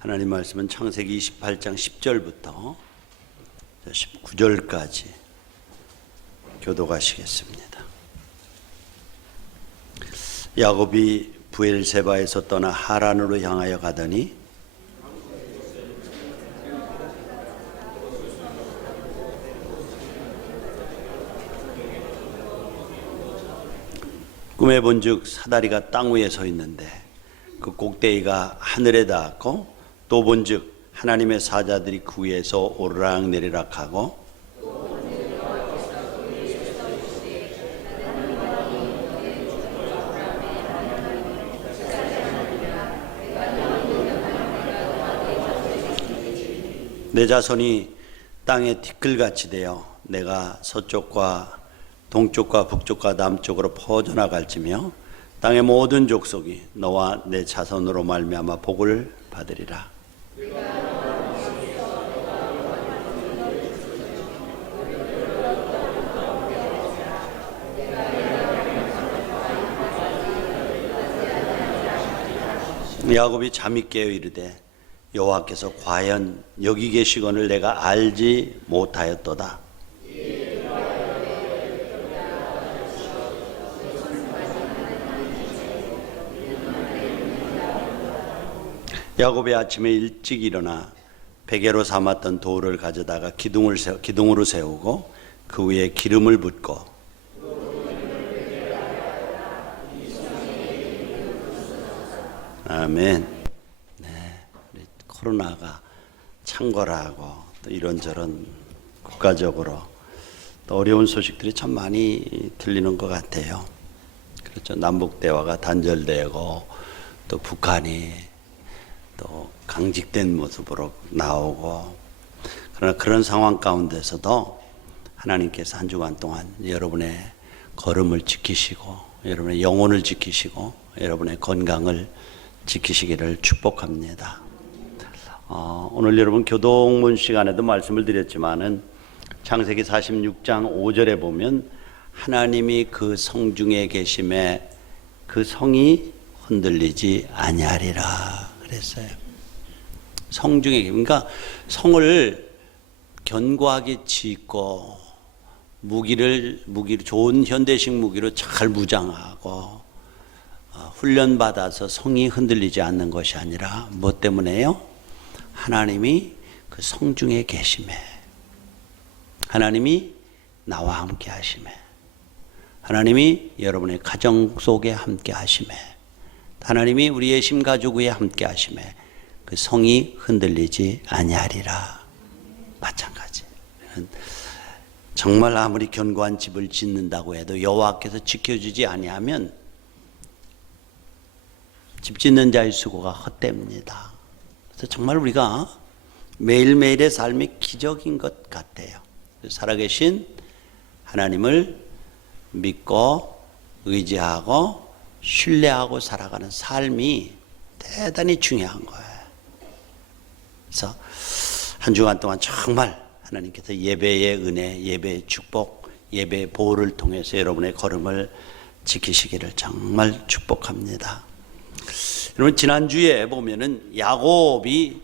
하나님 말씀은 창세기 28장 10절부터 19절까지 교독하시겠습니다. 야곱이 브엘세바에서 떠나 하란으로 향하여 가더니 꿈에 본즉 사다리가 땅 위에 서 있는데 그 꼭대기가 하늘에 닿았고 또 본즉 하나님의 사자들이 그 위에서 오르락 내리락 하고 내 자손이 땅에 티끌같이 되어 내가 서쪽과 동쪽과 북쪽과 남쪽으로 퍼져나갈지며 땅의 모든 족속이 너와 내 자손으로 말미암아 복을 받으리라. 야곱이 잠이 깨어 이르되 여호와께서 과연 여기 계시거늘 내가 알지 못하였도다. 야곱이 아침에 일찍 일어나 베개로 삼았던 돌을 가져다가 기둥으로 세우고 그 위에 기름을 붓고 아멘. 네, 우리 코로나가 창궐하고 또 이런저런 국가적으로 또 어려운 소식들이 참 많이 들리는 것 같아요. 그렇죠. 남북 대화가 단절되고 또 북한이 또 강직된 모습으로 나오고 그러나 그런 상황 가운데서도 하나님께서 한 주간 동안 여러분의 걸음을 지키시고 여러분의 영혼을 지키시고 여러분의 건강을 지키시기를 축복합니다. 오늘 여러분 교동문 시간에도 말씀을 드렸지만은 창세기 46장 5절에 보면 하나님이 그 성중에 계심에 그 성이 흔들리지 아니하리라 그랬어요. 성중에 그러니까 성을 견고하게 짓고 무기를 좋은 현대식 무기로 잘 무장하고 훈련받아서 성이 흔들리지 않는 것이 아니라 무엇 때문에요? 하나님이 그 성중에 계심에 하나님이 나와 함께 하심에 하나님이 여러분의 가정 속에 함께 하심에 하나님이 우리의 심가족 위에 함께 하심에 그 성이 흔들리지 아니하리라. 마찬가지. 정말 아무리 견고한 집을 짓는다고 해도 여호와께서 지켜주지 아니하면 집 짓는 자의 수고가 헛됩니다. 그래서 정말 우리가 매일매일의 삶이 기적인 것 같아요. 살아계신 하나님을 믿고 의지하고 신뢰하고 살아가는 삶이 대단히 중요한 거예요. 그래서 한 주간 동안 정말 하나님께서 예배의 은혜, 예배의 축복, 예배의 보호를 통해서 여러분의 걸음을 지키시기를 정말 축복합니다. 여러분 지난주에 보면은 야곱이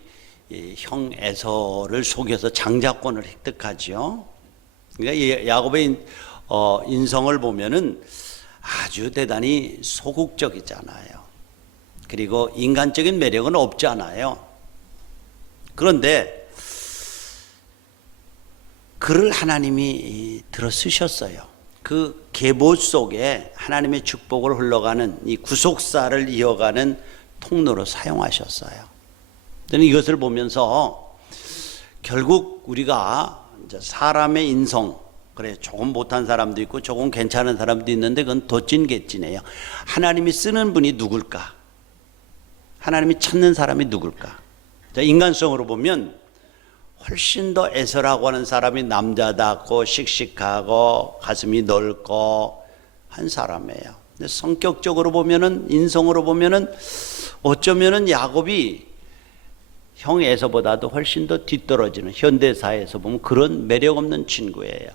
형 에서를 속여서 장자권을 획득하죠. 그러니까 야곱의 인성을 보면은 아주 대단히 소극적이잖아요. 그리고 인간적인 매력은 없잖아요. 그런데 그를 하나님이 들어 쓰셨어요. 그 계보 속에 하나님의 축복을 흘러가는 이 구속사를 이어가는 통로로 사용하셨어요. 저는 이것을 보면서 결국 우리가 이제 사람의 인성, 그래 조금 못한 사람도 있고 조금 괜찮은 사람도 있는데 그건 도찐개찐이에요. 하나님이 쓰는 분이 누굴까? 하나님이 찾는 사람이 누굴까? 자, 인간성으로 보면 훨씬 더 에서라고 하는 사람이 남자답고 씩씩하고 가슴이 넓고 한 사람이에요. 근데 성격적으로 보면은 인성으로 보면은 어쩌면은 야곱이 형 에서보다도 훨씬 더 뒤떨어지는 현대사회에서 보면 그런 매력 없는 친구예요.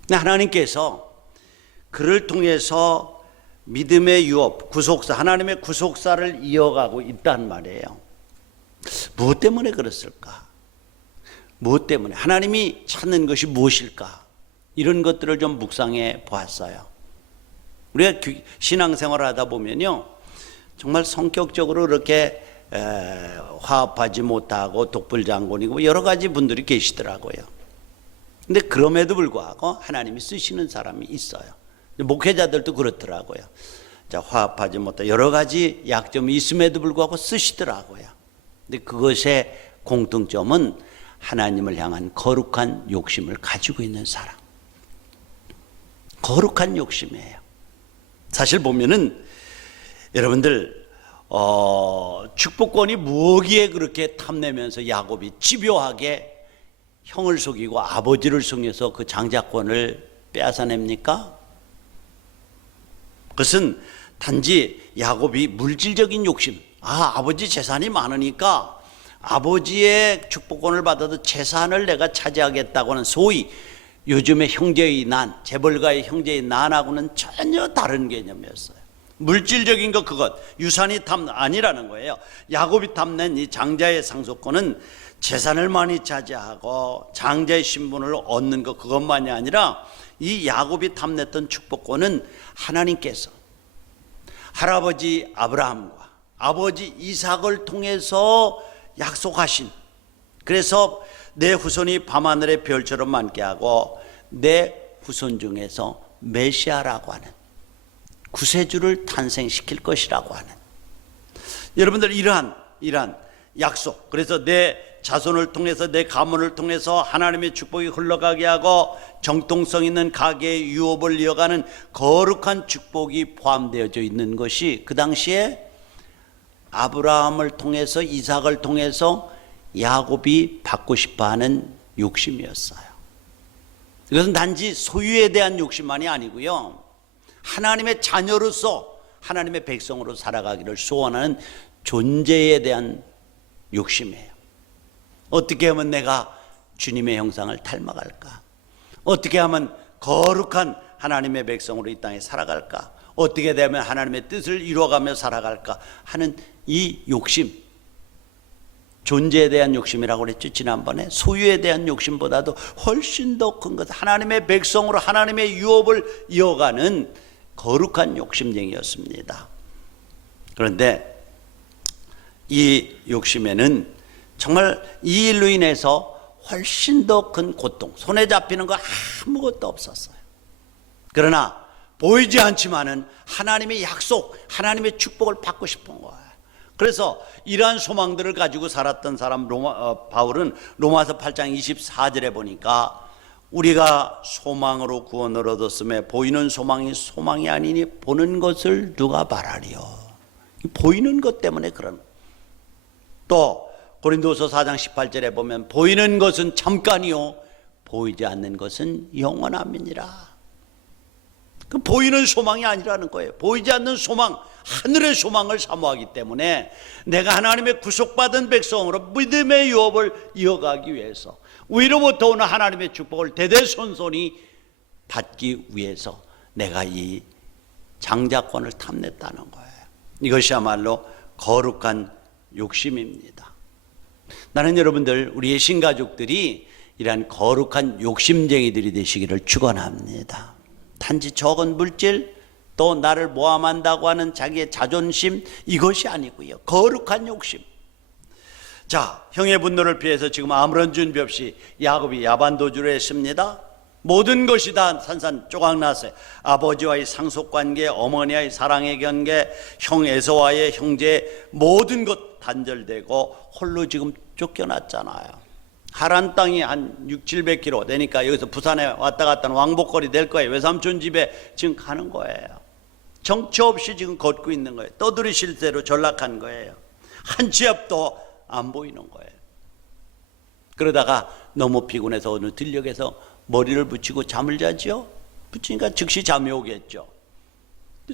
근데 하나님께서 그를 통해서 믿음의 유업, 구속사, 하나님의 구속사를 이어가고 있단 말이에요. 무엇 때문에 그랬을까? 무엇 때문에? 하나님이 찾는 것이 무엇일까? 이런 것들을 좀 묵상해 보았어요. 우리가 신앙생활을 하다 보면요, 정말 성격적으로 그렇게 화합하지 못하고 독불장군이고 여러 가지 분들이 계시더라고요. 근데 그럼에도 불구하고 하나님이 쓰시는 사람이 있어요. 목회자들도 그렇더라고요. 자, 화합하지 못하고 여러 가지 약점이 있음에도 불구하고 쓰시더라고요. 근데 그것의 공통점은 하나님을 향한 거룩한 욕심을 가지고 있는 사람. 거룩한 욕심이에요. 사실 보면은 여러분들 축복권이 무엇기에 그렇게 탐내면서 야곱이 집요하게 형을 속이고 아버지를 속여서 그 장자권을 빼앗아냅니까? 그것은 단지 야곱이 물질적인 욕심, 아버지 재산이 많으니까 아버지의 축복권을 받아도 재산을 내가 차지하겠다고 하는 소위 요즘의 형제의 난, 재벌가의 형제의 난하고는 전혀 다른 개념이었어요. 물질적인 것, 그것 유산이 아니라는 거예요. 야곱이 탐낸 이 장자의 상속권은 재산을 많이 차지하고 장자의 신분을 얻는 것, 그것만이 아니라 이 야곱이 탐냈던 축복권은 하나님께서 할아버지 아브라함과 아버지 이삭을 통해서 약속하신, 그래서 내 후손이 밤하늘의 별처럼 많게 하고 내 후손 중에서 메시아라고 하는 구세주를 탄생시킬 것이라고 하는, 여러분들 이러한 약속, 그래서 내 자손을 통해서 내 가문을 통해서 하나님의 축복이 흘러가게 하고 정통성 있는 가계의 유업을 이어가는 거룩한 축복이 포함되어져 있는 것이 그 당시에 아브라함을 통해서 이삭을 통해서 야곱이 받고 싶어하는 욕심이었어요. 이것은 단지 소유에 대한 욕심만이 아니고요, 하나님의 자녀로서 하나님의 백성으로 살아가기를 소원하는 존재에 대한 욕심이에요. 어떻게 하면 내가 주님의 형상을 닮아갈까? 어떻게 하면 거룩한 하나님의 백성으로 이 땅에 살아갈까? 어떻게 되면 하나님의 뜻을 이루어가며 살아갈까 하는 이 욕심, 존재에 대한 욕심이라고 그랬죠. 지난번에 소유에 대한 욕심보다도 훨씬 더 큰 것, 하나님의 백성으로 하나님의 유업을 이어가는 거룩한 욕심쟁이였습니다. 그런데 이 욕심에는 정말 이 일로 인해서 훨씬 더 큰 고통, 손에 잡히는 거 아무것도 없었어요. 그러나 보이지 않지만은 하나님의 약속, 하나님의 축복을 받고 싶은 거예요. 그래서 이러한 소망들을 가지고 살았던 사람 바울은 로마서 8장 24절에 보니까 우리가 소망으로 구원을 얻었음에 보이는 소망이 소망이 아니니 보는 것을 누가 바라리요. 보이는 것 때문에 그런. 또 고린도서 4장 18절에 보면 보이는 것은 잠깐이요 보이지 않는 것은 영원함이니라. 그 보이는 소망이 아니라는 거예요. 보이지 않는 소망, 하늘의 소망을 사모하기 때문에 내가 하나님의 구속받은 백성으로 믿음의 유업을 이어가기 위해서, 위로부터 오는 하나님의 축복을 대대손손이 받기 위해서 내가 이 장자권을 탐냈다는 거예요. 이것이야말로 거룩한 욕심입니다. 나는 여러분들, 우리의 신가족들이 이러한 거룩한 욕심쟁이들이 되시기를 축원합니다. 단지 적은 물질, 또 나를 모함한다고 하는 자기의 자존심, 이것이 아니고요, 거룩한 욕심. 자, 형의 분노를 피해서 지금 아무런 준비 없이 야곱이 야반도주를 했습니다. 모든 것이 다 산산조각났어요. 아버지와의 상속관계, 어머니와의 사랑의 관계, 형 에서와의 형제, 모든 것 단절되고 홀로 지금 쫓겨났잖아요. 하란 땅이 한 600-700km 되니까 여기서 부산에 왔다 갔다 하는 왕복거리 될 거예요. 외삼촌 집에 지금 가는 거예요. 정처 없이 지금 걷고 있는 거예요. 떠들이실 대로 전락한 거예요. 한 치 앞도 안 보이는 거예요. 그러다가 너무 피곤해서 어느 들녘에서 머리를 붙이고 잠을 자죠. 붙이니까 즉시 잠이 오겠죠.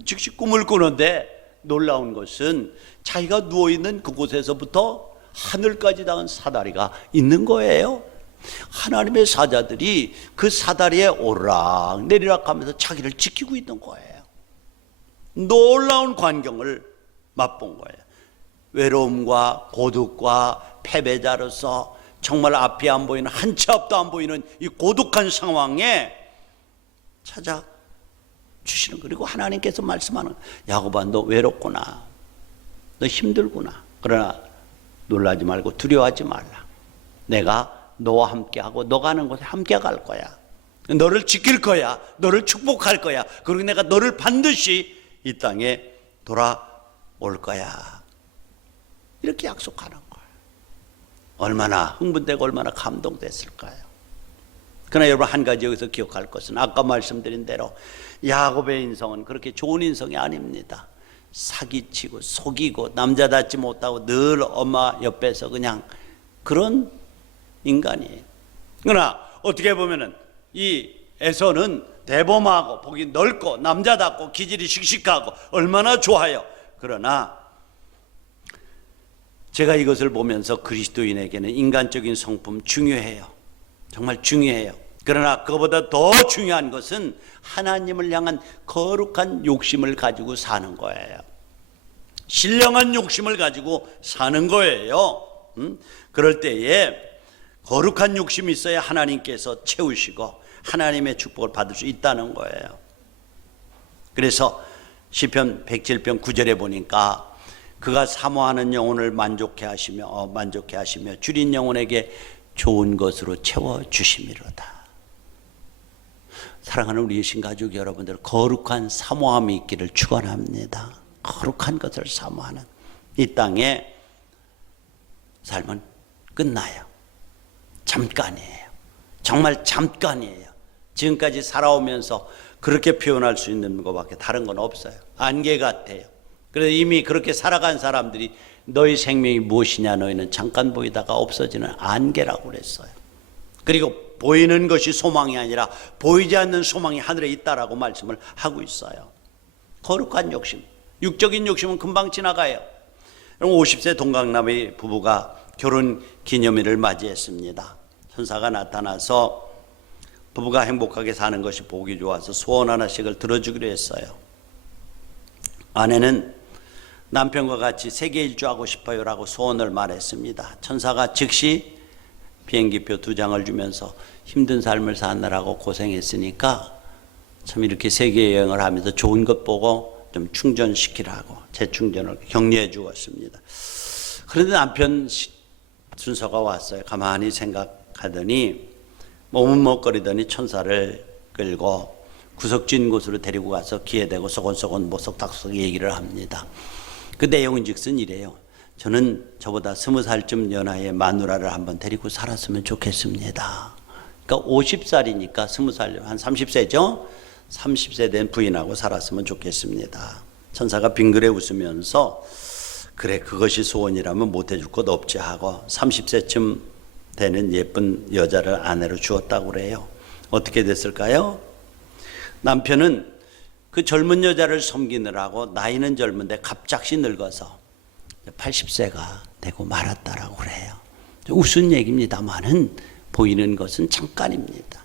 즉시 꿈을 꾸는데 놀라운 것은 자기가 누워있는 그곳에서부터 하늘까지 닿은 사다리가 있는 거예요. 하나님의 사자들이 그 사다리에 오르락 내리락 하면서 자기를 지키고 있는 거예요. 놀라운 광경을 맛본 거예요. 외로움과 고독과 패배자로서 정말 앞이 안 보이는, 한 치 앞도 안 보이는 이 고독한 상황에 찾아주시는. 그리고 하나님께서 말씀하는, 야곱아 너 외롭구나, 너 힘들구나. 그러나 놀라지 말고 두려워하지 말라. 내가 너와 함께하고 너가 가는 곳에 함께 갈 거야. 너를 지킬 거야. 너를 축복할 거야. 그리고 내가 너를 반드시 이 땅에 돌아올 거야. 이렇게 약속하는 거예요. 얼마나 흥분되고 얼마나 감동됐을까요? 그러나 여러분, 한 가지 여기서 기억할 것은 아까 말씀드린 대로 야곱의 인성은 그렇게 좋은 인성이 아닙니다. 사기치고 속이고 남자답지 못하고 늘 엄마 옆에서 그냥 그런 인간이에요. 그러나 어떻게 보면은 이 에서는 대범하고 복이 넓고 남자답고 기질이 씩씩하고 얼마나 좋아요. 그러나 제가 이것을 보면서 그리스도인에게는 인간적인 성품 중요해요. 정말 중요해요. 그러나 그보다 더 중요한 것은 하나님을 향한 거룩한 욕심을 가지고 사는 거예요. 신령한 욕심을 가지고 사는 거예요. 그럴 때에 거룩한 욕심이 있어야 하나님께서 채우시고 하나님의 축복을 받을 수 있다는 거예요. 그래서 시편 107편 9절에 보니까 그가 사모하는 영혼을 만족해 하시며 줄인 영혼에게 좋은 것으로 채워 주심이로다. 사랑하는 우리 신가족 여러분들, 거룩한 사모함이 있기를 축원합니다. 거룩한 것을 사모하는 이 땅에 삶은 끝나요. 잠깐이에요. 정말 잠깐이에요. 지금까지 살아오면서 그렇게 표현할 수 있는 것밖에 다른 건 없어요. 안개 같아요. 그래서 이미 그렇게 살아간 사람들이 너희 생명이 무엇이냐, 너희는 잠깐 보이다가 없어지는 안개라고 그랬어요. 그리고 보이는 것이 소망이 아니라 보이지 않는 소망이 하늘에 있다라고 말씀을 하고 있어요. 거룩한 욕심, 육적인 욕심은 금방 지나가요. 50세 동갑남의 부부가 결혼 기념일을 맞이했습니다. 천사가 나타나서 부부가 행복하게 사는 것이 보기 좋아서 소원 하나씩을 들어주기로 했어요. 아내는 남편과 같이 세계 일주하고 싶어요라고 소원을 말했습니다. 천사가 즉시 비행기표 2장을 주면서 힘든 삶을 사느라고 고생했으니까 참 이렇게 세계 여행을 하면서 좋은 것 보고 좀 충전시키라고 재충전을 격려해 주었습니다. 그런데 남편 순서가 왔어요. 가만히 생각하더니 머뭇거리더니 천사를 끌고 구석진 곳으로 데리고 가서 귀에 대고 소곤소곤 모석닥석 얘기를 합니다. 그 내용은즉슨 이래요. 저는 저보다 20살쯤 연하의 마누라를 한번 데리고 살았으면 좋겠습니다. 그러니까 50살이니까 20살, 한 30세죠? 30세 된 부인하고 살았으면 좋겠습니다. 천사가 빙그레 웃으면서 그래, 그것이 소원이라면 못해줄 것 없지 하고 30세쯤 되는 예쁜 여자를 아내로 주었다고 그래요. 어떻게 됐을까요? 남편은 그 젊은 여자를 섬기느라고 나이는 젊은데 갑작시 늙어서 80세가 되고 말았다라고 그래요. 우스운 얘기입니다만은 보이는 것은 잠깐입니다.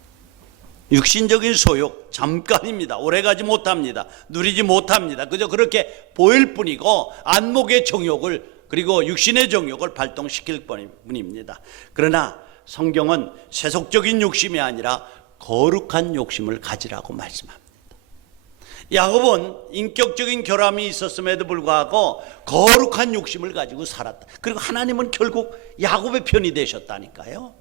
육신적인 소욕 잠깐입니다. 오래가지 못합니다. 누리지 못합니다. 그저 그렇게 보일 뿐이고 안목의 정욕을, 그리고 육신의 정욕을 발동시킬 뿐입니다. 그러나 성경은 세속적인 욕심이 아니라 거룩한 욕심을 가지라고 말씀합니다. 야곱은 인격적인 결함이 있었음에도 불구하고 거룩한 욕심을 가지고 살았다. 그리고 하나님은 결국 야곱의 편이 되셨다니까요.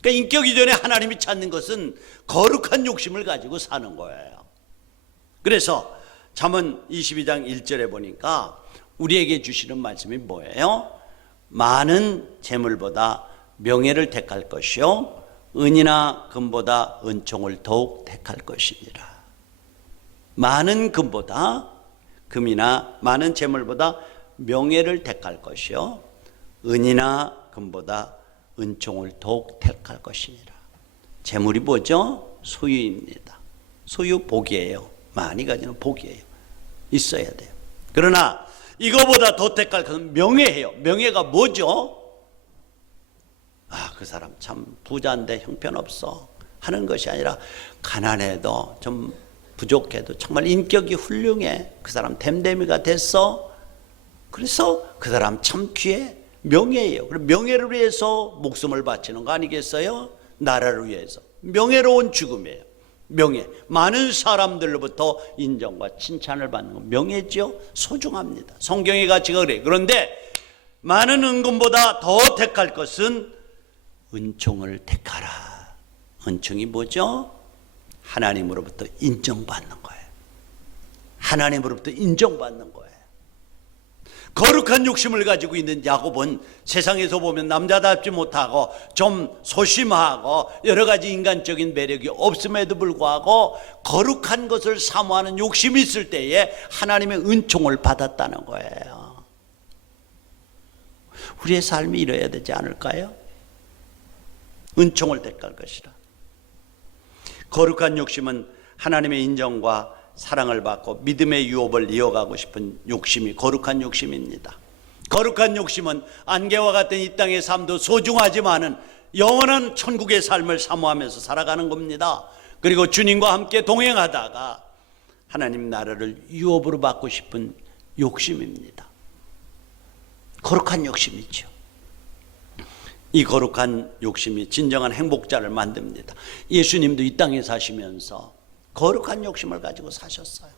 그러니까 인격 이전에 하나님이 찾는 것은 거룩한 욕심을 가지고 사는 거예요. 그래서 잠언 22장 1절에 보니까 우리에게 주시는 말씀이 뭐예요? 많은 재물보다 명예를 택할 것이요 은이나 금보다 은총을 더욱 택할 것이니라. 많은 금보다, 금이나 많은 재물보다 명예를 택할 것이요 은이나 금보다 은총을 더욱 택할 것이니라. 재물이 뭐죠? 소유입니다. 소유 복이에요. 많이 가지는 복이에요. 있어야 돼요. 그러나 이거보다 더 택할 것은 명예예요. 명예가 뭐죠? 그 사람 참 부자인데 형편없어 하는 것이 아니라 가난해도 좀 부족해도 정말 인격이 훌륭해. 그 사람 댐댐이가 됐어. 그래서 그 사람 참 귀해. 명예예요. 그럼 명예를 위해서 목숨을 바치는 거 아니겠어요? 나라를 위해서. 명예로운 죽음이에요. 명예. 많은 사람들로부터 인정과 칭찬을 받는 건 명예죠. 소중합니다. 성경의 가치가 그래요. 그런데 많은 은금보다 더 택할 것은 은총을 택하라. 은총이 뭐죠? 하나님으로부터 인정받는 거예요. 하나님으로부터 인정받는 거예요. 거룩한 욕심을 가지고 있는 야곱은 세상에서 보면 남자답지 못하고 좀 소심하고 여러 가지 인간적인 매력이 없음에도 불구하고 거룩한 것을 사모하는 욕심이 있을 때에 하나님의 은총을 받았다는 거예요. 우리의 삶이 이래야 되지 않을까요? 은총을 택할 것이라. 거룩한 욕심은 하나님의 인정과 사랑을 받고 믿음의 유업을 이어가고 싶은 욕심이 거룩한 욕심입니다. 거룩한 욕심은 안개와 같은 이 땅의 삶도 소중하지만은 영원한 천국의 삶을 사모하면서 살아가는 겁니다. 그리고 주님과 함께 동행하다가 하나님 나라를 유업으로 받고 싶은 욕심입니다. 거룩한 욕심이죠. 이 거룩한 욕심이 진정한 행복자를 만듭니다. 예수님도 이 땅에 사시면서 거룩한 욕심을 가지고 사셨어요.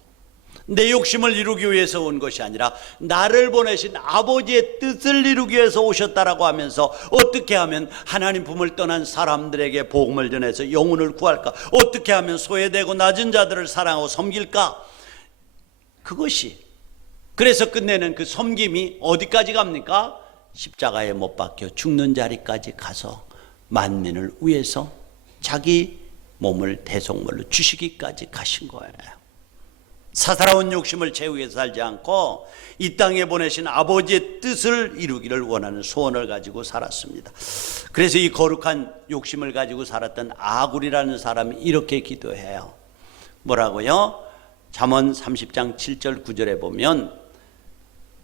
내 욕심을 이루기 위해서 온 것이 아니라 나를 보내신 아버지의 뜻을 이루기 위해서 오셨다라고 하면서 어떻게 하면 하나님 품을 떠난 사람들에게 복음을 전해서 영혼을 구할까? 어떻게 하면 소외되고 낮은 자들을 사랑하고 섬길까? 그것이 그래서 끝내는 그 섬김이 어디까지 갑니까? 십자가에 못 박혀 죽는 자리까지 가서 만민을 위해서 자기 몸을 대속물로 주시기까지 가신 거예요. 사사로운 욕심을 채우기 위해서 살지 않고 이 땅에 보내신 아버지의 뜻을 이루기를 원하는 소원을 가지고 살았습니다. 그래서 이 거룩한 욕심을 가지고 살았던 아굴이라는 사람이 이렇게 기도해요. 뭐라고요? 잠언 30장 7절 9절에 보면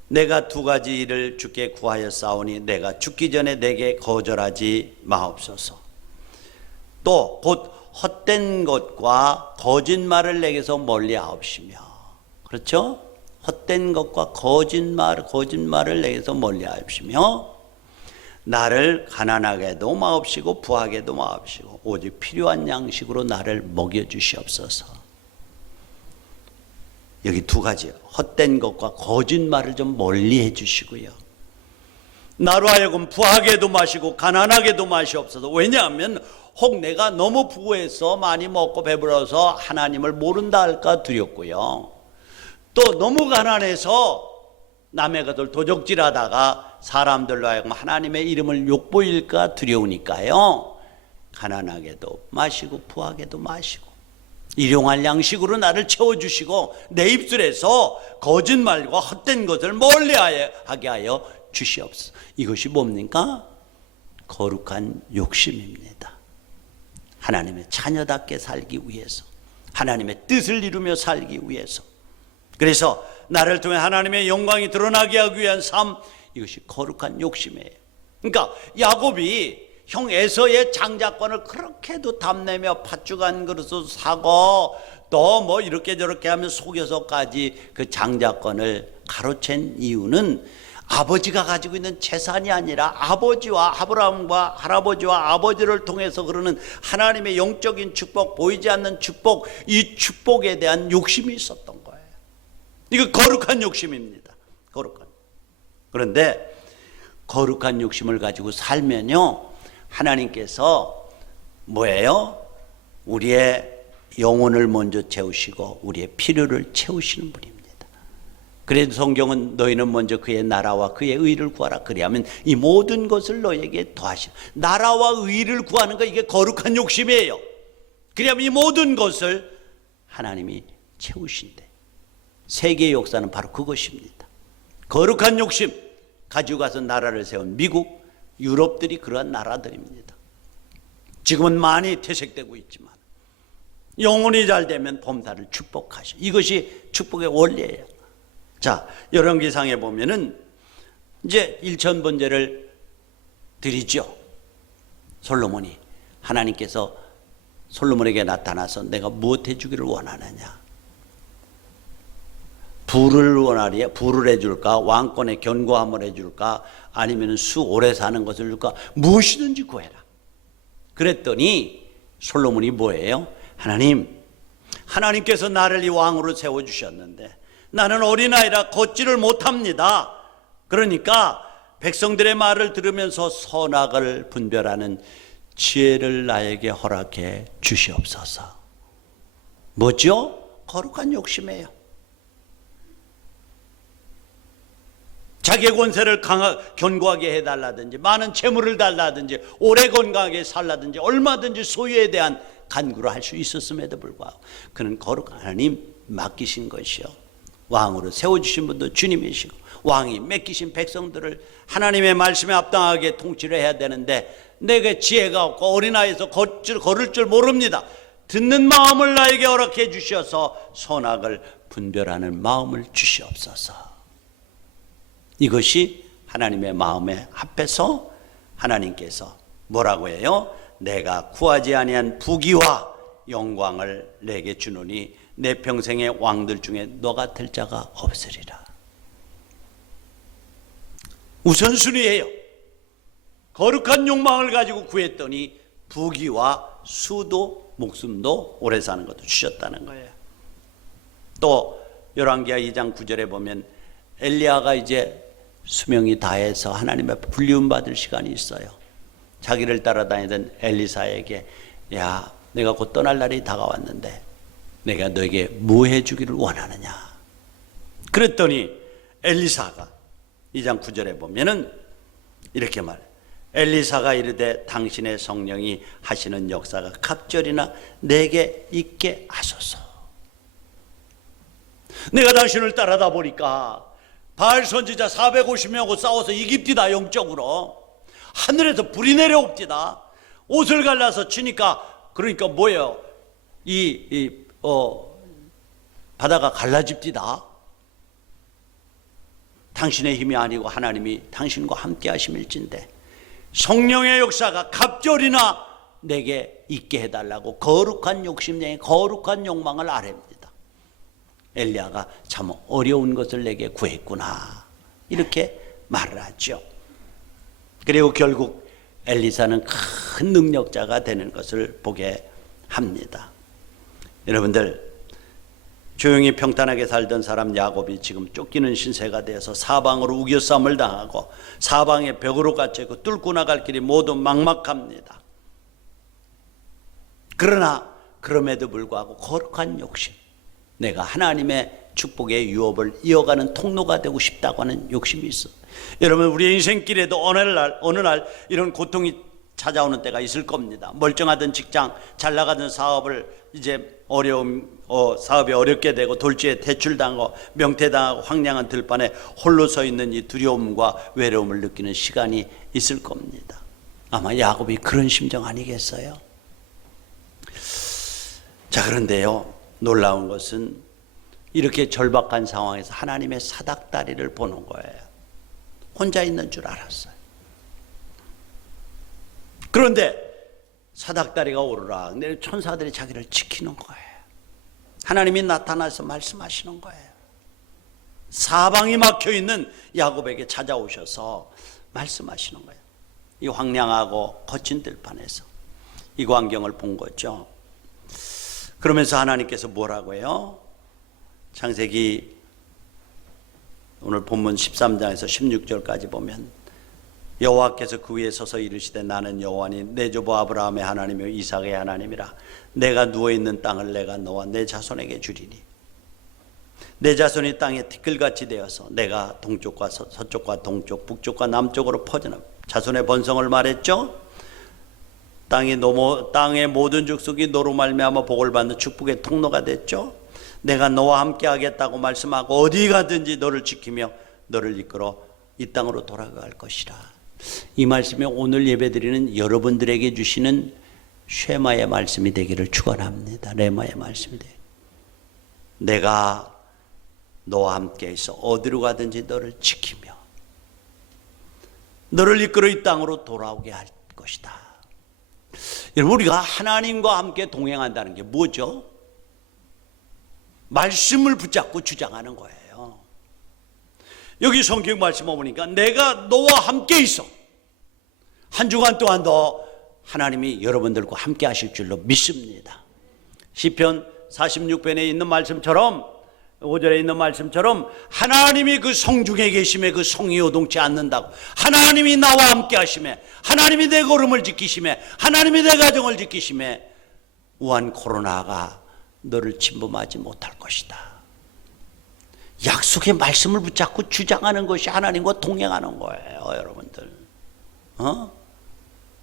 내가 두 가지 일을 주께 구하였사오니 내가 죽기 전에 내게 거절하지 마옵소서. 또 곧 헛된 것과 거짓말을 내게서 멀리하옵시며. 그렇죠? 헛된 것과 거짓말을 내게서 멀리하옵시며 나를 가난하게도 마옵시고 부하게도 마옵시고 오직 필요한 양식으로 나를 먹여주시옵소서. 여기 두 가지요. 헛된 것과 거짓말을 좀 멀리해 주시고요. 나로 하여금 부하게도 마시고 가난하게도 마시옵소서. 왜냐하면 혹 내가 너무 부해서 많이 먹고 배불러서 하나님을 모른다 할까 두렵고요. 또 너무 가난해서 남의 것을 도적질하다가 사람들로 하여금 하나님의 이름을 욕보일까 두려우니까요. 가난하게도 마시고 부하게도 마시고 일용할 양식으로 나를 채워주시고 내 입술에서 거짓말과 헛된 것을 멀리하게 하여 주시옵소서. 이것이 뭡니까? 거룩한 욕심입니다. 하나님의 자녀답게 살기 위해서, 하나님의 뜻을 이루며 살기 위해서. 그래서 나를 통해 하나님의 영광이 드러나게 하기 위한 삶, 이것이 거룩한 욕심이에요. 그러니까 야곱이 형 에서의 장자권을 그렇게도 탐내며 팥죽 한 그릇도 사고 또 뭐 이렇게 저렇게 하면 속여서까지 그 장자권을 가로챈 이유는 아버지가 가지고 있는 재산이 아니라 아버지와 아브라함과 할아버지와 아버지를 통해서 그러는 하나님의 영적인 축복, 보이지 않는 축복, 이 축복에 대한 욕심이 있었던 거예요. 이거 거룩한 욕심입니다. 거룩한. 그런데 거룩한 욕심을 가지고 살면요, 하나님께서 뭐예요? 우리의 영혼을 먼저 채우시고 우리의 필요를 채우시는 분입니다. 그래도 성경은 너희는 먼저 그의 나라와 그의 의를 구하라. 그리하면 이 모든 것을 너에게 더하시라. 나라와 의를 구하는 거, 이게 거룩한 욕심이에요. 그리하면 이 모든 것을 하나님이 채우신대. 세계의 역사는 바로 그것입니다. 거룩한 욕심 가지고 가서 나라를 세운 미국, 유럽들이 그러한 나라들입니다. 지금은 많이 퇴색되고 있지만 영혼이 잘 되면 범사를 축복하셔. 이것이 축복의 원리예요. 자, 열왕기상에 보면은 이제 일천번제를 드리죠. 솔로몬이, 하나님께서 솔로몬에게 나타나서 내가 무엇 해주기를 원하느냐. 부를 원하리에 부를 해줄까? 왕권의 견고함을 해줄까? 아니면 수 오래 사는 것을 줄까? 무엇이든지 구해라. 그랬더니 솔로몬이 뭐예요? 하나님께서 나를 이 왕으로 세워주셨는데 나는 어린아이라 걷지를 못합니다. 그러니까 백성들의 말을 들으면서 선악을 분별하는 지혜를 나에게 허락해 주시옵소서. 뭐죠? 거룩한 욕심이에요. 자기의 권세를 견고하게 해달라든지 많은 재물을 달라든지 오래 건강하게 살라든지 얼마든지 소유에 대한 간구를 할 수 있었음에도 불구하고 그는 거룩한 하나님 맡기신 것이요, 왕으로 세워주신 분도 주님이시고 왕이 맡기신 백성들을 하나님의 말씀에 합당하게 통치를 해야 되는데 내게 지혜가 없고 어린아이에서 걸을 줄 모릅니다. 듣는 마음을 나에게 허락해 주셔서 선악을 분별하는 마음을 주시옵소서. 이것이 하나님의 마음에 합해서 하나님께서 뭐라고 해요? 내가 구하지 아니한 부귀와 영광을 내게 주노니 내 평생의 왕들 중에 너 같을 자가 없으리라. 우선순위예요. 거룩한 욕망을 가지고 구했더니 부귀와 수도 목숨도 오래 사는 것도 주셨다는 거예요. 또 열왕기하 2장 9절에 보면 엘리야가 이제 수명이 다해서 하나님의 불리움 받을 시간이 있어요. 자기를 따라다니던 엘리사에게 야, 내가 곧 떠날 날이 다가왔는데 내가 너에게 뭐 해주기를 원하느냐. 그랬더니 엘리사가 2장 9절에 보면은 이렇게 말해. 엘리사가 이르되 당신의 성령이 하시는 역사가 갑절이나 내게 있게 하소서. 내가 당신을 따라다 보니까 바알 선지자 450명하고 싸워서 이깁디다. 영적으로 하늘에서 불이 내려옵디다. 옷을 갈라서 치니까 그러니까 뭐예요? 바다가 갈라집디다. 당신의 힘이 아니고 하나님이 당신과 함께 하심일진데 성령의 역사가 갑절이나 내게 있게 해달라고 거룩한 욕심쟁이 거룩한 욕망을 아뢰입니다. 엘리야가 참 어려운 것을 내게 구했구나 이렇게 말을 하죠. 그리고 결국 엘리사는 큰 능력자가 되는 것을 보게 합니다. 여러분들, 조용히 평탄하게 살던 사람 야곱이 지금 쫓기는 신세가 되어서 사방으로 우겨싸움을 당하고 사방에 벽으로 갇혀있고 뚫고 나갈 길이 모두 막막합니다. 그러나 그럼에도 불구하고 거룩한 욕심, 내가 하나님의 축복의 유업을 이어가는 통로가 되고 싶다고 하는 욕심이 있어. 여러분, 우리 인생길에도 어느 날 이런 고통이 찾아오는 때가 있을 겁니다. 멀쩡하던 직장, 잘 나가던 사업을 이제 사업이 어렵게 되고 돌주에 대출당하고 명퇴당하고 황량한 들판에 홀로 서 있는 이 두려움과 외로움을 느끼는 시간이 있을 겁니다. 아마 야곱이 그런 심정 아니겠어요? 자, 그런데요, 놀라운 것은 이렇게 절박한 상황에서 하나님의 사닥다리를 보는 거예요. 혼자 있는 줄 알았어요. 그런데 사닥다리가 오르락 내려 천사들이 자기를 지키는 거예요. 하나님이 나타나서 말씀하시는 거예요. 사방이 막혀있는 야곱에게 찾아오셔서 말씀하시는 거예요. 이 황량하고 거친 들판에서 이 광경을 본 거죠. 그러면서 하나님께서 뭐라고 해요? 창세기 오늘 본문 13장에서 16절까지 보면 여호와께서 그 위에 서서 이르시되 나는 여호와니 내 조부 아브라함의 하나님이요 이삭의 하나님이라. 내가 누워있는 땅을 내가 너와 내 자손에게 주리니 내 자손이 땅에 티끌같이 되어서 내가 동쪽과 서쪽과 동쪽 북쪽과 남쪽으로 퍼지는 자손의 번성을 말했죠. 땅의 모든 족속이 너로 말미암아 복을 받는 축복의 통로가 됐죠. 내가 너와 함께 하겠다고 말씀하고 어디 가든지 너를 지키며 너를 이끌어 이 땅으로 돌아갈 것이라. 이 말씀이 오늘 예배드리는 여러분들에게 주시는 쉐마의 말씀이 되기를 축원합니다. 레마의 말씀이 돼. 내가 너와 함께해서 어디로 가든지 너를 지키며 너를 이끌어 이 땅으로 돌아오게 할 것이다. 여러분, 우리가 하나님과 함께 동행한다는 게 뭐죠? 말씀을 붙잡고 주장하는 거예요. 여기 성경 말씀 보니까 내가 너와 함께 있어. 한 주간 동안도 하나님이 여러분들과 함께 하실 줄로 믿습니다. 시편 46편에 있는 말씀처럼 5절에 있는 말씀처럼 하나님이 그 성중에 계심에 그 성이 요동치 않는다고, 하나님이 나와 함께 하심에, 하나님이 내 걸음을 지키심에, 하나님이 내 가정을 지키심에 우한 코로나가 너를 침범하지 못할 것이다. 약속의 말씀을 붙잡고 주장하는 것이 하나님과 동행하는 거예요, 여러분들.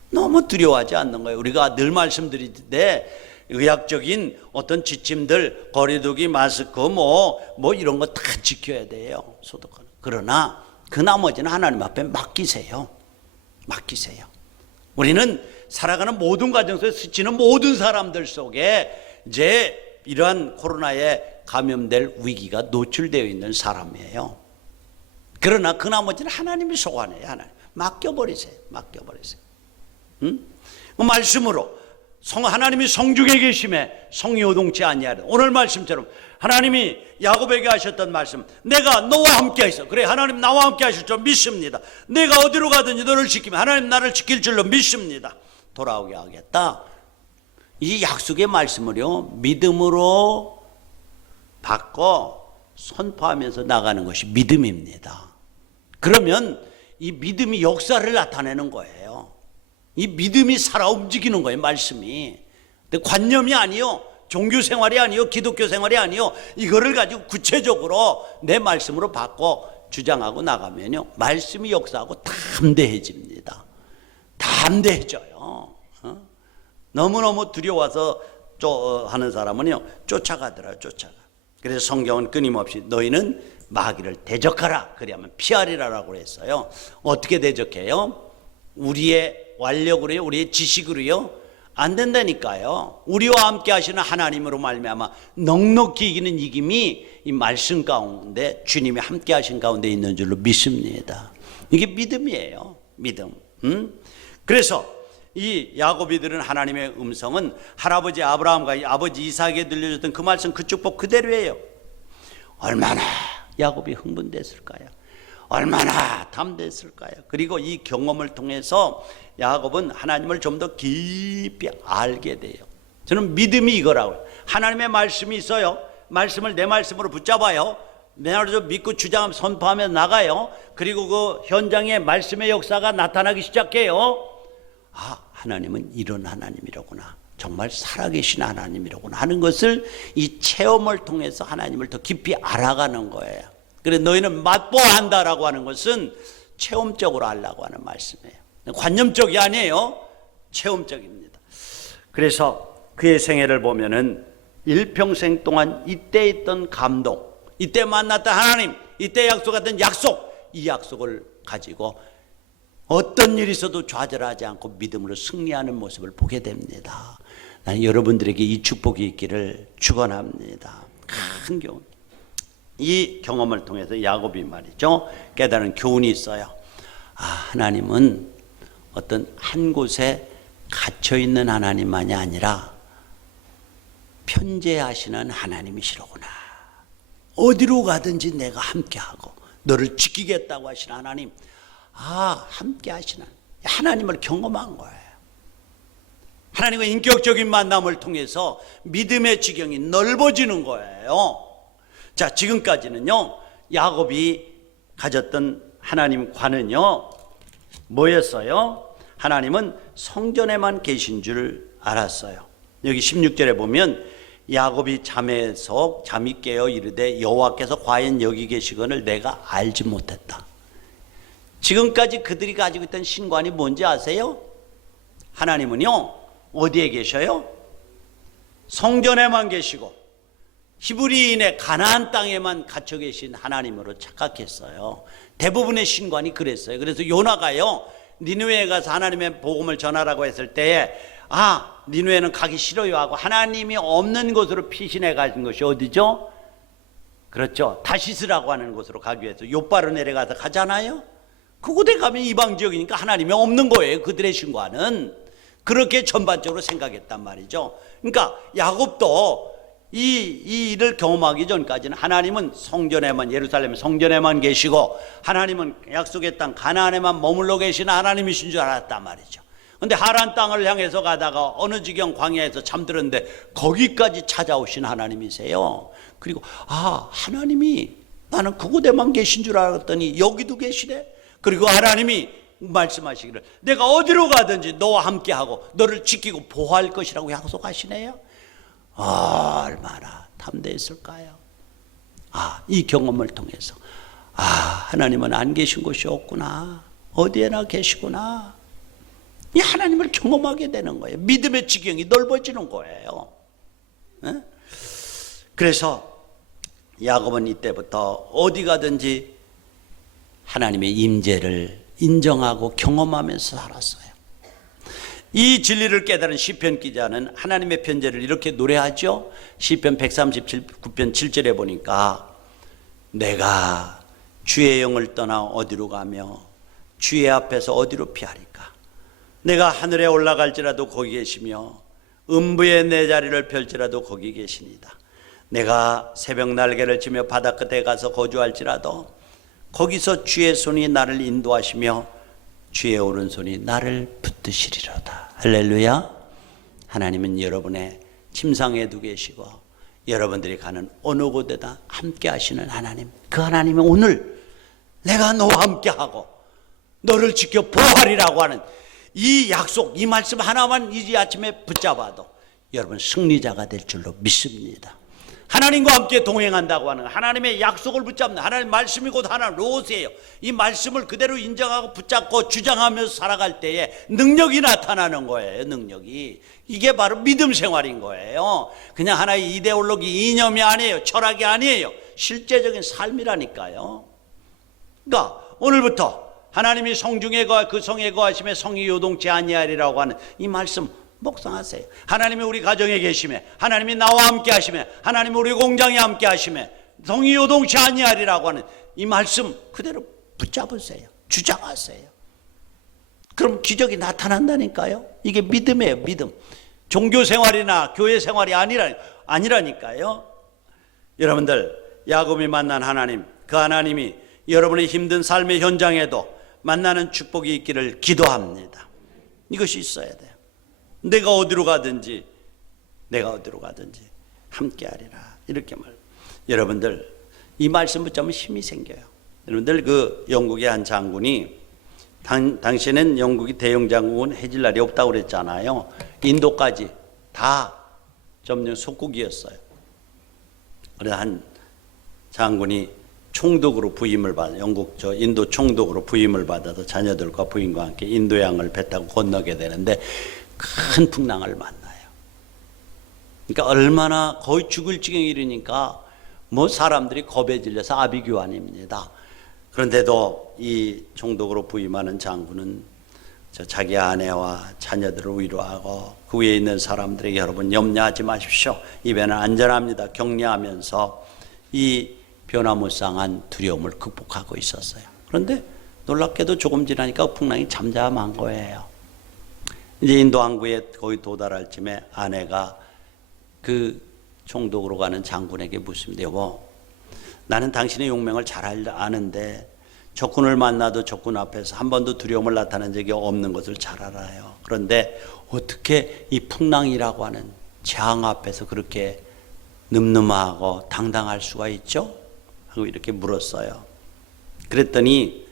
너무 두려워하지 않는 거예요. 우리가 늘 말씀드리는데 의학적인 어떤 지침들, 거리두기, 마스크 뭐 이런 거 다 지켜야 돼요, 소독하는. 그러나 그 나머지는 하나님 앞에 맡기세요. 우리는 살아가는 모든 과정 속에 스치는 모든 사람들 속에 이제 이러한 코로나에 감염될 위기가 노출되어 있는 사람이에요. 그러나 그 나머지는 하나님이 소관해요. 하나님 맡겨버리세요. 그 말씀으로 하나님이 성중에 계심에 성이 요동치 아니하리라. 오늘 말씀처럼 하나님이 야곱에게 하셨던 말씀, 내가 너와 함께 있어. 그래, 하나님 나와 함께 하실 줄 믿습니다. 내가 어디로 가든지 너를 지키면 하나님 나를 지킬 줄로 믿습니다. 돌아오게 하겠다. 이 약속의 말씀을요, 믿음으로 바꿔 선포하면서 나가는 것이 믿음입니다. 그러면 이 믿음이 역사를 나타내는 거예요. 이 믿음이 살아 움직이는 거예요, 말씀이. 근데 관념이 아니요, 종교 생활이 아니요, 기독교 생활이 아니요, 이거를 가지고 구체적으로 내 말씀으로 바꿔 주장하고 나가면요, 말씀이 역사하고 담대해집니다. 담대해져요. 너무너무 두려워서 하는 사람은요, 쫓아가더라고요, 쫓아가. 그래서 성경은 끊임없이 너희는 마귀를 대적하라, 그래야만 피하리라라고 했어요. 어떻게 대적해요? 우리의 완력으로요, 우리의 지식으로요, 안 된다니까요. 우리와 함께 하시는 하나님으로 말미암아 넉넉히 이기는 이김이 이 말씀 가운데, 주님이 함께 하신 가운데 있는 줄로 믿습니다. 이게 믿음이에요, 믿음. 그래서 이 야곱이 들은 하나님의 음성은 할아버지 아브라함과 아버지 이삭에게 들려줬던 그 말씀, 그 축복 그대로예요. 얼마나 야곱이 흥분됐을까요? 얼마나 담대했을까요? 그리고 이 경험을 통해서 야곱은 하나님을 좀 더 깊이 알게 돼요. 저는 믿음이 이거라고요. 하나님의 말씀이 있어요. 말씀을 내 말씀으로 붙잡아요. 내 말을 믿고 주장하며 선포하며 나가요. 그리고 그 현장에 말씀의 역사가 나타나기 시작해요. 아, 하나님은 이런 하나님이로구나, 정말 살아계신 하나님이로구나 하는 것을 이 체험을 통해서 하나님을 더 깊이 알아가는 거예요. 그래서 너희는 맛보아야 한다라고 하는 것은 체험적으로 알라고 하는 말씀이에요. 관념적이 아니에요, 체험적입니다. 그래서 그의 생애를 보면은 일평생 동안 이때 있던 감동, 이때 만났던 하나님, 이때 약속했던 약속, 이 약속을 가지고 어떤 일이 있어도 좌절하지 않고 믿음으로 승리하는 모습을 보게 됩니다. 나는 여러분들에게 이 축복이 있기를 축원합니다. 큰 교훈. 이 경험을 통해서 야곱이 말이죠, 깨달은 교훈이 있어요. 아, 하나님은 어떤 한 곳에 갇혀 있는 하나님만이 아니라 편재하시는 하나님이시로구나. 어디로 가든지 내가 함께하고 너를 지키겠다고 하시는 하나님. 아, 함께 하시는 하나님을 경험한 거예요. 하나님과 인격적인 만남을 통해서 믿음의 지경이 넓어지는 거예요. 자, 지금까지는요, 야곱이 가졌던 하나님과는요, 뭐였어요? 하나님은 성전에만 계신 줄 알았어요. 여기 16절에 보면 야곱이 잠에서 잠이 깨어 이르되 여호와께서 과연 여기 계시거늘 내가 알지 못했다. 지금까지 그들이 가지고 있던 신관이 뭔지 아세요? 하나님은요, 어디에 계셔요? 성전에만 계시고 히브리인의 가나안 땅에만 갇혀 계신 하나님으로 착각했어요. 대부분의 신관이 그랬어요. 그래서 요나가요, 니느웨에 가서 하나님의 복음을 전하라고 했을 때에 아, 니느웨는 가기 싫어요 하고 하나님이 없는 곳으로 피신해 가신 것이 어디죠? 그렇죠, 다시스라고 하는 곳으로 가기 위해서 요바로 내려가서 가잖아요. 그곳에 가면 이방 지역이니까 하나님이 없는 거예요. 그들의 신과는 그렇게 전반적으로 생각했단 말이죠. 그러니까 야곱도 이 일을 경험하기 전까지는 하나님은 성전에만, 예루살렘 성전에만 계시고 하나님은 약속의 땅 가나안에만 머물러 계시는 하나님이신 줄 알았단 말이죠. 근데 하란 땅을 향해서 가다가 어느 지경 광야에서 잠들었는데 거기까지 찾아오신 하나님이세요. 그리고 하나님이 나는 그곳에만 계신 줄 알았더니 여기도 계시네. 그리고 하나님이 말씀하시기를 내가 어디로 가든지 너와 함께하고 너를 지키고 보호할 것이라고 약속하시네요. 얼마나 담대했을까요? 이 경험을 통해서 하나님은 안 계신 곳이 없구나, 어디에나 계시구나, 이 하나님을 경험하게 되는 거예요. 믿음의 지경이 넓어지는 거예요. 그래서 야곱은 이때부터 어디 가든지 하나님의 임재를 인정하고 경험하면서 살았어요. 이 진리를 깨달은 시편 기자는 하나님의 편지를 이렇게 노래하죠. 시편 139편 7절에 보니까 내가 주의 영을 떠나 어디로 가며 주의 앞에서 어디로 피하리까. 내가 하늘에 올라갈지라도 거기 계시며 음부에 내 자리를 펼지라도 거기 계시니다. 내가 새벽 날개를 치며 바다 끝에 가서 거주할지라도 거기서 주의 손이 나를 인도하시며 주의 오른손이 나를 붙드시리로다. 할렐루야. 하나님은 여러분의 침상에도 계시고 여러분들이 가는 어느 곳에다 함께 하시는 하나님. 그 하나님은 오늘 내가 너와 함께하고 너를 지켜 보호하리라고 하는 이 약속, 이 말씀 하나만 이 아침에 붙잡아도 여러분 승리자가 될 줄로 믿습니다. 하나님과 함께 동행한다고 하는 하나님의 약속을 붙잡는 하나님의 말씀이 곧 하나님 로고스예요. 이 말씀을 그대로 인정하고 붙잡고 주장하면서 살아갈 때에 능력이 나타나는 거예요. 능력이. 이게 바로 믿음 생활인 거예요. 그냥 하나의 이데올로기, 이념이 아니에요. 철학이 아니에요. 실제적인 삶이라니까요. 그러니까 오늘부터 하나님이 성중에 거하 그 성에 거하심에 성이 요동치 아니하리라고 하는 이 말씀 묵상하세요. 하나님이 우리 가정에 계시며 하나님이 나와 함께 하시며 하나님이 우리 공장에 함께 하시며 성이 요동치 아니하리라고 하는 이 말씀 그대로 붙잡으세요. 주장하세요. 그럼 기적이 나타난다니까요. 이게 믿음이에요. 믿음. 종교 생활이나 교회 생활이 아니라니까요. 여러분들 야곱이 만난 하나님, 그 하나님이 여러분의 힘든 삶의 현장에도 만나는 축복이 있기를 기도합니다. 이것이 있어야 돼요. 내가 어디로 가든지 함께하리라. 이렇게 말. 여러분들 이 말씀 붙잡으면 힘이 생겨요. 여러분들 그 영국의 한 장군이 당시에는 영국이 대영 장군은 해질 날이 없다고 그랬잖아요. 인도까지 다 점령 속국이었어요. 그래서 한 장군이 총독으로 부임을 받아 영국 인도 총독으로 부임을 받아서 자녀들과 부인과 함께 인도양을 배 타고 건너게 되는데 큰 풍랑을 만나요. 그러니까 얼마나 거의 죽을 지경에 이르니까 뭐 사람들이 겁에 질려서 아비규환입니다. 그런데도 이 총독으로 부임하는 장군은 자기 아내와 자녀들을 위로하고 그 위에 있는 사람들에게 여러분 염려하지 마십시오. 이 배는 안전합니다. 격려하면서 이 변화무쌍한 두려움을 극복하고 있었어요. 그런데 놀랍게도 조금 지나니까 풍랑이 잠잠한 거예요. 이제 인도 항구에 거의 도달할 쯤에 아내가 그 총독으로 가는 장군에게 묻습니다. 여보, 나는 당신의 용맹을 잘 아는데 적군을 만나도 적군 앞에서 한 번도 두려움을 나타낸 적이 없는 것을 잘 알아요. 그런데 어떻게 이 풍랑이라고 하는 재앙 앞에서 그렇게 늠름하고 당당할 수가 있죠? 하고 이렇게 물었어요. 그랬더니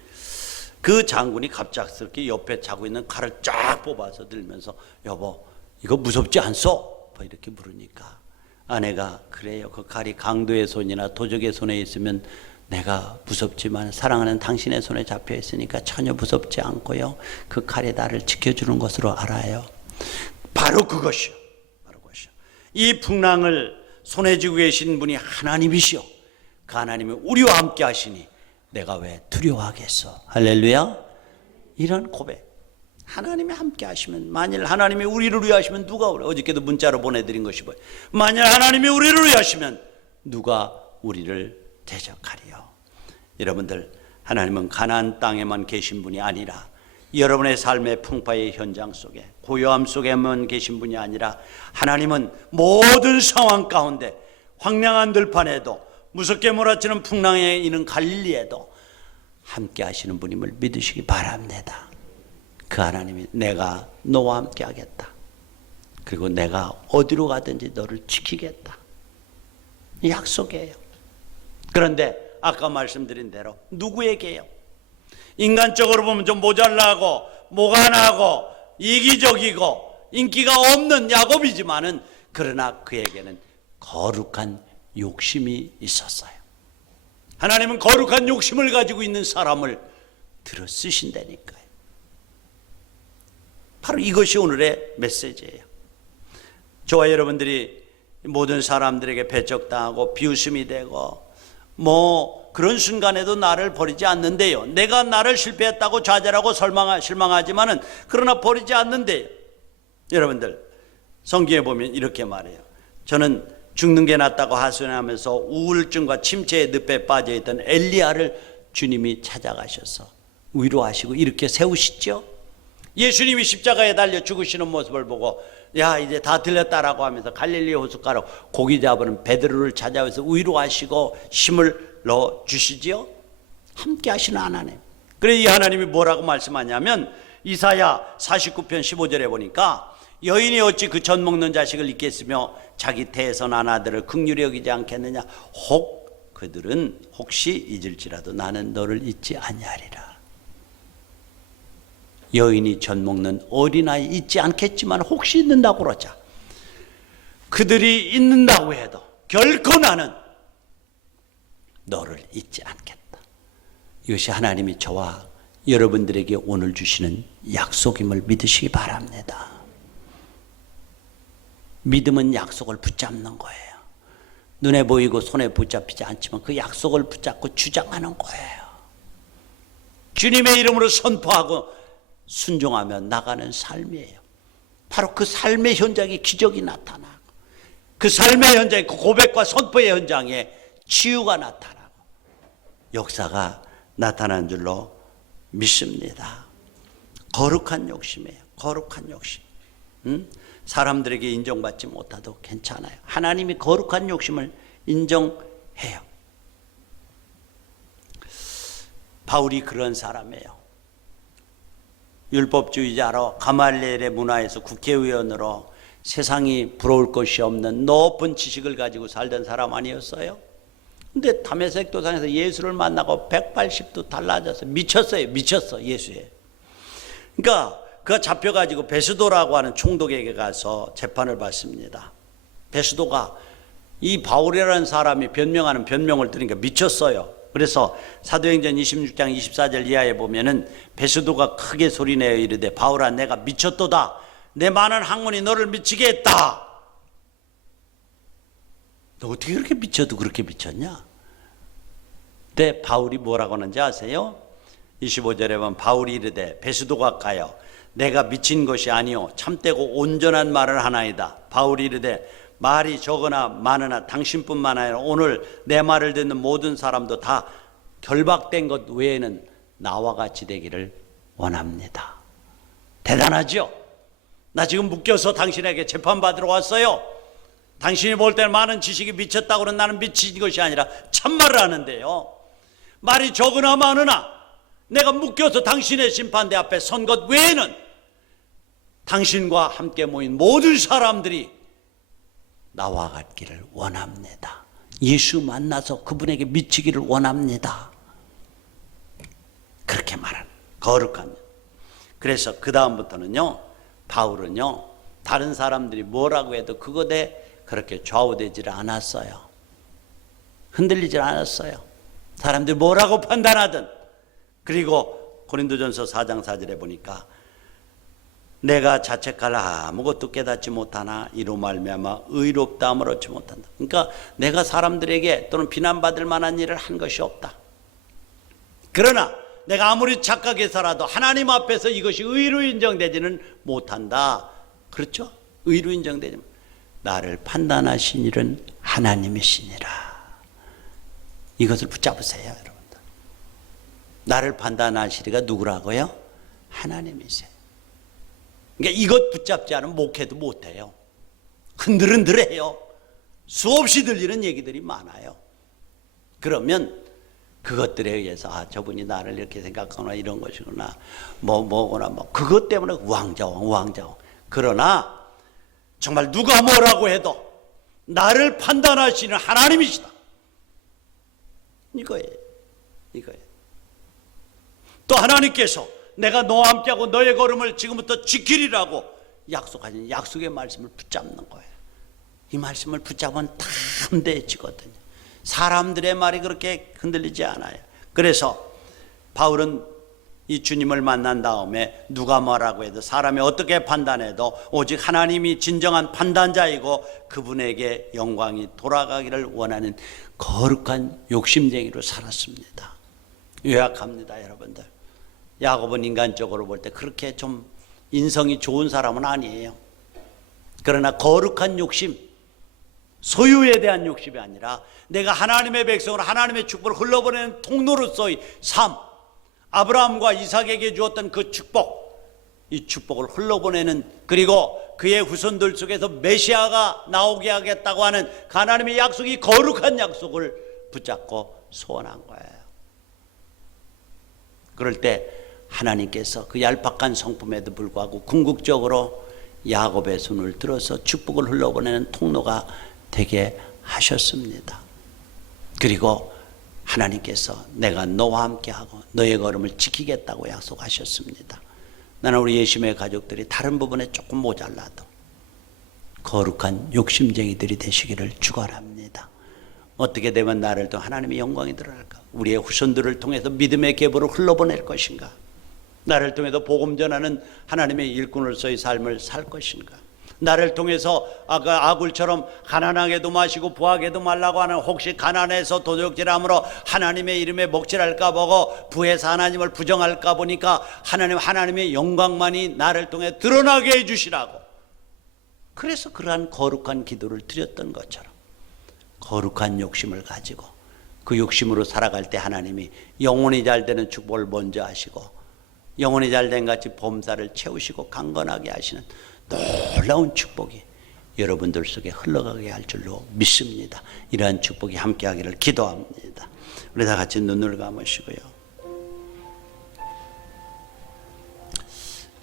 그 장군이 갑작스럽게 옆에 차고 있는 칼을 쫙 뽑아서 들면서 여보 이거 무섭지 않소? 이렇게 물으니까 아내가 그래요. 그 칼이 강도의 손이나 도적의 손에 있으면 내가 무섭지만 사랑하는 당신의 손에 잡혀 있으니까 전혀 무섭지 않고요. 그 칼이 나를 지켜주는 것으로 알아요. 바로 그것이요. 이 풍랑을 손에 쥐고 계신 분이 하나님이시오. 그 하나님이 우리와 함께 하시니 내가 왜 두려워하겠어. 할렐루야. 이런 고백. 하나님이 함께 하시면, 만일 하나님이 우리를 위해 하시면 누가 우리, 어저께도 문자로 보내드린 것이 뭐예요. 만일 하나님이 우리를 위해 하시면 누가 우리를 대적하리요. 여러분들 하나님은 가나안 땅에만 계신 분이 아니라 여러분의 삶의 풍파의 현장 속에 고요함 속에만 계신 분이 아니라 하나님은 모든 상황 가운데 황량한 들판에도 무섭게 몰아치는 풍랑에 있는 갈릴리에도 함께 하시는 분임을 믿으시기 바랍니다. 그 하나님이 내가 너와 함께 하겠다. 그리고 내가 어디로 가든지 너를 지키겠다. 이 약속이에요. 그런데 아까 말씀드린 대로 누구에게요? 인간적으로 보면 좀 모자라고 모간하고 이기적이고 인기가 없는 야곱이지만은 그러나 그에게는 거룩한 욕심이 있었어요. 하나님은 거룩한 욕심을 가지고 있는 사람을 들어 쓰신다니까요. 바로 이것이 오늘의 메시지예요. 저와 여러분들이 모든 사람들에게 배척당하고 비웃음이 되고 그런 순간에도 나를 버리지 않는데요. 내가 나를 실패했다고 좌절하고 실망하지만은 그러나 버리지 않는데요. 여러분들 성경에 보면 이렇게 말해요. 저는 죽는 게 낫다고 하소연하면서 우울증과 침체의 늪에 빠져있던 엘리야를 주님이 찾아가셔서 위로하시고 이렇게 세우시죠. 예수님이 십자가에 달려 죽으시는 모습을 보고 야 이제 다 들렸다라고 하면서 갈릴리 호숫가로 고기 잡으는 베드로를 찾아와서 위로하시고 힘을 넣어주시지요. 함께 하시는 하나님. 그래서 이 하나님이 뭐라고 말씀하냐면 이사야 49편 15절에 보니까 여인이 어찌 그 젖 먹는 자식을 잊겠으며 자기 태에서 난 아들을 긍휼히 여기지 않겠느냐. 혹 그들은 혹시 잊을지라도 나는 너를 잊지 아니하리라. 여인이 젖 먹는 어린아이 잊지 않겠지만 혹시 잊는다고 그러자. 그들이 잊는다고 해도 결코 나는 너를 잊지 않겠다. 이것이 하나님이 저와 여러분들에게 오늘 주시는 약속임을 믿으시기 바랍니다. 믿음은 약속을 붙잡는 거예요. 눈에 보이고 손에 붙잡히지 않지만 그 약속을 붙잡고 주장하는 거예요. 주님의 이름으로 선포하고 순종하며 나가는 삶이에요. 바로 그 삶의 현장에 기적이 나타나고 그 삶의 현장에 그 고백과 선포의 현장에 치유가 나타나고 역사가 나타난 줄로 믿습니다. 거룩한 욕심이에요. 거룩한 욕심. 사람들에게 인정받지 못해도 괜찮아요. 하나님이 거룩한 욕심을 인정해요. 바울이 그런 사람이에요. 율법주의자로 가말리엘의 문화에서 국회의원으로 세상이 부러울 것이 없는 높은 지식을 가지고 살던 사람 아니었어요? 근데 다메섹 도상에서 예수를 만나고 180도 달라져서 미쳤어요. 미쳤어 예수에. 그러니까 그가 잡혀가지고 베스도라고 하는 총독에게 가서 재판을 받습니다. 베스도가 이 바울이라는 사람이 변명하는 변명을 들으니까 미쳤어요. 그래서 사도행전 26장 24절 이하에 보면은 베스도가 크게 소리내어 이르되 바울아 내가 미쳤도다. 내 많은 학문이 너를 미치게 했다. 너 어떻게 그렇게 미쳐도 그렇게 미쳤냐? 근데 바울이 뭐라고 하는지 아세요? 25절에 보면 바울이 이르되 베스도가 가요 내가 미친 것이 아니요 참되고 온전한 말을 하나이다. 바울이 이르되 말이 적으나 많으나 당신뿐만 아니라 오늘 내 말을 듣는 모든 사람도 다 결박된 것 외에는 나와 같이 되기를 원합니다. 대단하죠? 나 지금 묶여서 당신에게 재판받으러 왔어요. 당신이 볼 때는 많은 지식이 미쳤다고 는 나는 미친 것이 아니라 참말을 하는데요. 말이 적으나 많으나 내가 묶여서 당신의 심판대 앞에 선 것 외에는 당신과 함께 모인 모든 사람들이 나와 같기를 원합니다. 예수 만나서 그분에게 미치기를 원합니다. 그렇게 말하는 거룩한. 그래서 그 다음부터는요 바울은요 다른 사람들이 뭐라고 해도 그것에 그렇게 좌우되지를 않았어요. 흔들리질 않았어요. 사람들이 뭐라고 판단하든. 그리고 고린도전서 4장 4절에 보니까 내가 자책할 아무것도 깨닫지 못하나 이로 말미암아 의롭다함을 얻지 못한다. 그러니까 내가 사람들에게 또는 비난받을 만한 일을 한 것이 없다. 그러나 내가 아무리 착각해서라도 하나님 앞에서 이것이 의로 인정되지는 못한다. 그렇죠? 의로 인정되지 못. 나를 판단하신 일은 하나님이시니라. 이것을 붙잡으세요, 여러분들. 나를 판단하시리가 누구라고요? 하나님이세요. 그러니까 이것 붙잡지 않으면 목회도 못해요. 흔들흔들해요. 수없이 들리는 얘기들이 많아요. 그러면 그것들에 의해서 저분이 나를 이렇게 생각하거나 이런 것이구나 뭐거나 그것 때문에 왕자왕. 그러나 정말 누가 뭐라고 해도 나를 판단하시는 하나님이시다. 이거예요. 또 하나님께서 내가 너와 함께하고 너의 걸음을 지금부터 지키리라고 약속하신 약속의 말씀을 붙잡는 거예요. 이 말씀을 붙잡으면 담대해지거든요. 사람들의 말이 그렇게 흔들리지 않아요. 그래서 바울은 이 주님을 만난 다음에 누가 뭐라고 해도 사람이 어떻게 판단해도 오직 하나님이 진정한 판단자이고 그분에게 영광이 돌아가기를 원하는 거룩한 욕심쟁이로 살았습니다. 요약합니다, 여러분들. 야곱은 인간적으로 볼 때 그렇게 좀 인성이 좋은 사람은 아니에요. 그러나 거룩한 욕심, 소유에 대한 욕심이 아니라 내가 하나님의 백성으로 하나님의 축복을 흘러보내는 통로로서의 삶, 아브라함과 이삭에게 주었던 그 축복, 이 축복을 흘러보내는, 그리고 그의 후손들 속에서 메시아가 나오게 하겠다고 하는 하나님의 약속이 거룩한 약속을 붙잡고 소원한 거예요. 그럴 때 하나님께서 그 얄팍한 성품에도 불구하고 궁극적으로 야곱의 손을 들어서 축복을 흘러보내는 통로가 되게 하셨습니다. 그리고 하나님께서 내가 너와 함께하고 너의 걸음을 지키겠다고 약속하셨습니다. 나는 우리 예심의 가족들이 다른 부분에 조금 모자라도 거룩한 욕심쟁이들이 되시기를 축원합니다. 어떻게 되면 나를 또 하나님의 영광이 드러날까? 우리의 후손들을 통해서 믿음의 계보를 흘러보낼 것인가? 나를 통해서 복음 전하는 하나님의 일꾼으로서의 삶을 살 것인가? 나를 통해서 아까 아굴처럼 가난하게도 마시고 부하게도 말라고 하는, 혹시 가난해서 도적질함으로 하나님의 이름에 먹칠할까 보고 부해서 하나님을 부정할까 보니까 하나님의 영광만이 나를 통해 드러나게 해주시라고, 그래서 그러한 거룩한 기도를 드렸던 것처럼 거룩한 욕심을 가지고 그 욕심으로 살아갈 때 하나님이 영혼이 잘 되는 축복을 먼저 하시고 영혼이 잘된 같이 범사를 채우시고 강건하게 하시는 놀라운 축복이 여러분들 속에 흘러가게 할 줄로 믿습니다. 이러한 축복이 함께하기를 기도합니다. 우리 다 같이 눈을 감으시고요.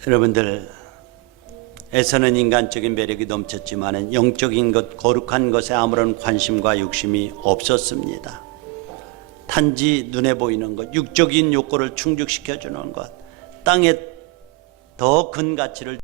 여러분들, 에서는 인간적인 매력이 넘쳤지만 영적인 것, 거룩한 것에 아무런 관심과 욕심이 없었습니다. 단지 눈에 보이는 것, 육적인 욕구를 충족시켜주는 것, 땅에 더 큰 가치를